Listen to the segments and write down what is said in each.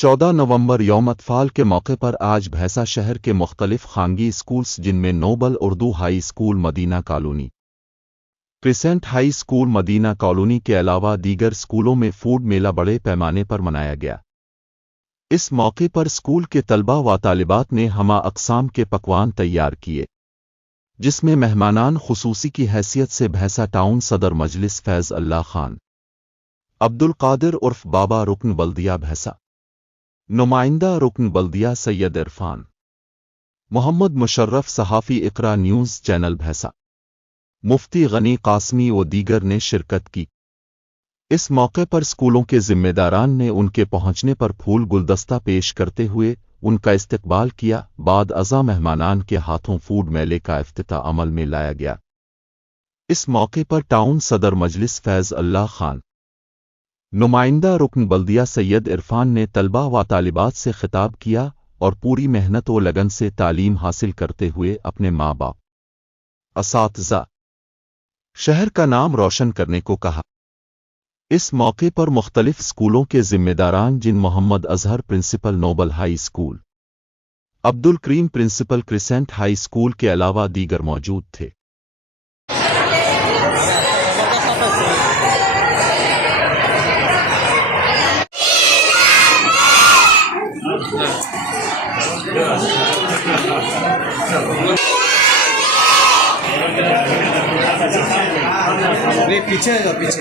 14 नवंबर यौम अतफाल के मौके पर आज भैंसा शहर के मुख्तलिफ खानगी स्कूल्स जिनमें noble Urdu high school Madina colony, crescent high school Madina colony के अलावा दीगर स्कूलों में फूड मेला बड़े पैमाने पर मनाया गया। इस मौके पर स्कूल के तलबा व तालिबात ने हमा अक़साम के पकवान तैयार किए, जिसमें मेहमानान खुसूसी की हैसियत से भैंसा टाउन सदर मजलिस फैज़ अल्लाह खान, अब्दुल कादिर उर्फ बाबा रुकन बल्दिया भैंसा, नुमाइंदा रुकन बल्दिया सैयद इरफान, मोहम्मद मुशर्रफ सहाफ़ी इक़रा न्यूज़ चैनल भैंसा, मुफ्ती गनी कासमी व दीगर ने शिरकत की। इस मौके पर स्कूलों के जिम्मेदारान ने उनके पहुंचने पर फूल गुलदस्ता पेश करते हुए उनका इस्तकबाल किया। बाद अज़ा मेहमानान के हाथों फूड मेले का इफ्तिताह अमल में लाया गया। इस मौके पर टाउन सदर मजलिस फैज़ अल्लाह खान, नुमाइंदा रुकन बल्दिया सैयद इरफान ने तलबा व तालिबात से खिताब किया और पूरी मेहनत व लगन से तालीम हासिल करते हुए अपने माँ बाप, असातिज़ा, शहर का नाम रोशन करने को कहा। इस मौके पर मुख्तलिफ स्कूलों के जिम्मेदारान जिन Mohammad Azhar principal noble high school, Abdul Karim principal crescent high school के अलावा दीगर मौजूद थे। पीछे है पीछे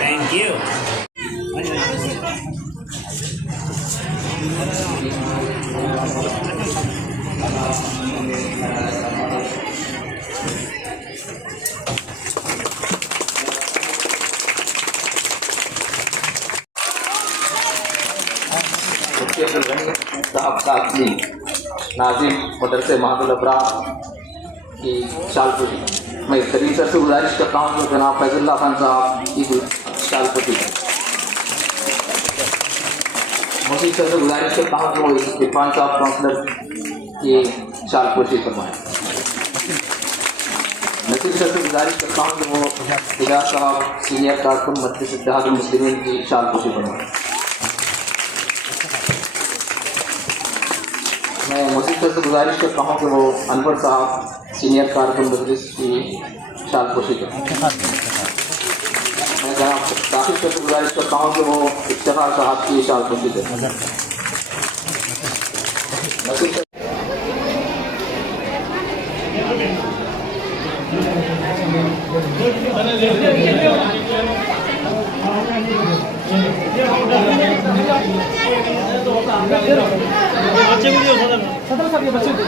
Thank you. साहब कासमी नाजिम मदरसे महादुल अबरार की शालपटी, मैं करीब सर से गुजारिश करता हूँ कि जनाब फैज़ुल्लाह खान साहब की शालपटी, मसीह सर से गुजारिश करता हूँ कि वो इरफान साहब काउंसलर की शालपटी करवाएँ। नसीब सर से गुजारिश करता हूँ कि वो हिदायत साहब सीनियर कारकुन मजलिस इत्तेहादुल मुस्लिमीन की शालपटी बनवाएँ। मैं मसीह सर से गुजारिश करता हूँ कि वो अनवर साहब सीनियर कारकुन मजलिस की शालपोशी करें। मैं जनाब काफिर सर से गुजारिश करता हूँ कि वो इफ्तिखार साहब की शालपोशी करें। बच्चे को दियो सदर साहब, ये बच्चे को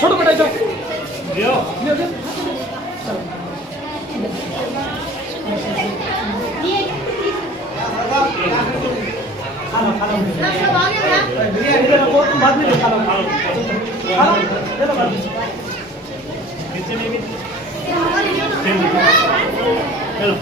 छोड़ो बेटा जाओ दियो बाद में खा लो दे दो नीचे में भी चलो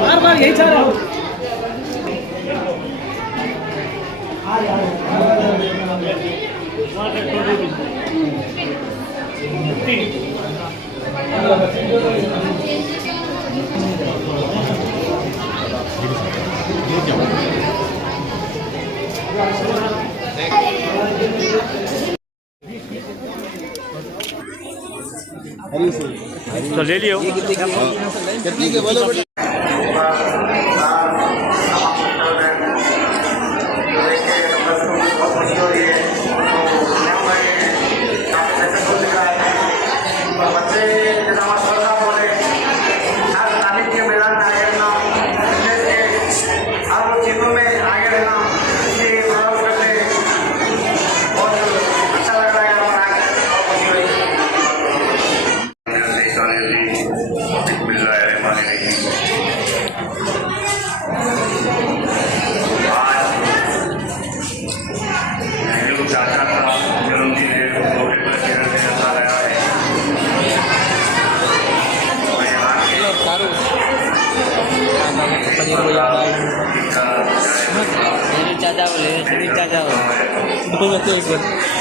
बार बार यही चाह रहा हूँ तो ले लियो कितनी के बोलो बेटा चाचा बोले चाचा बोले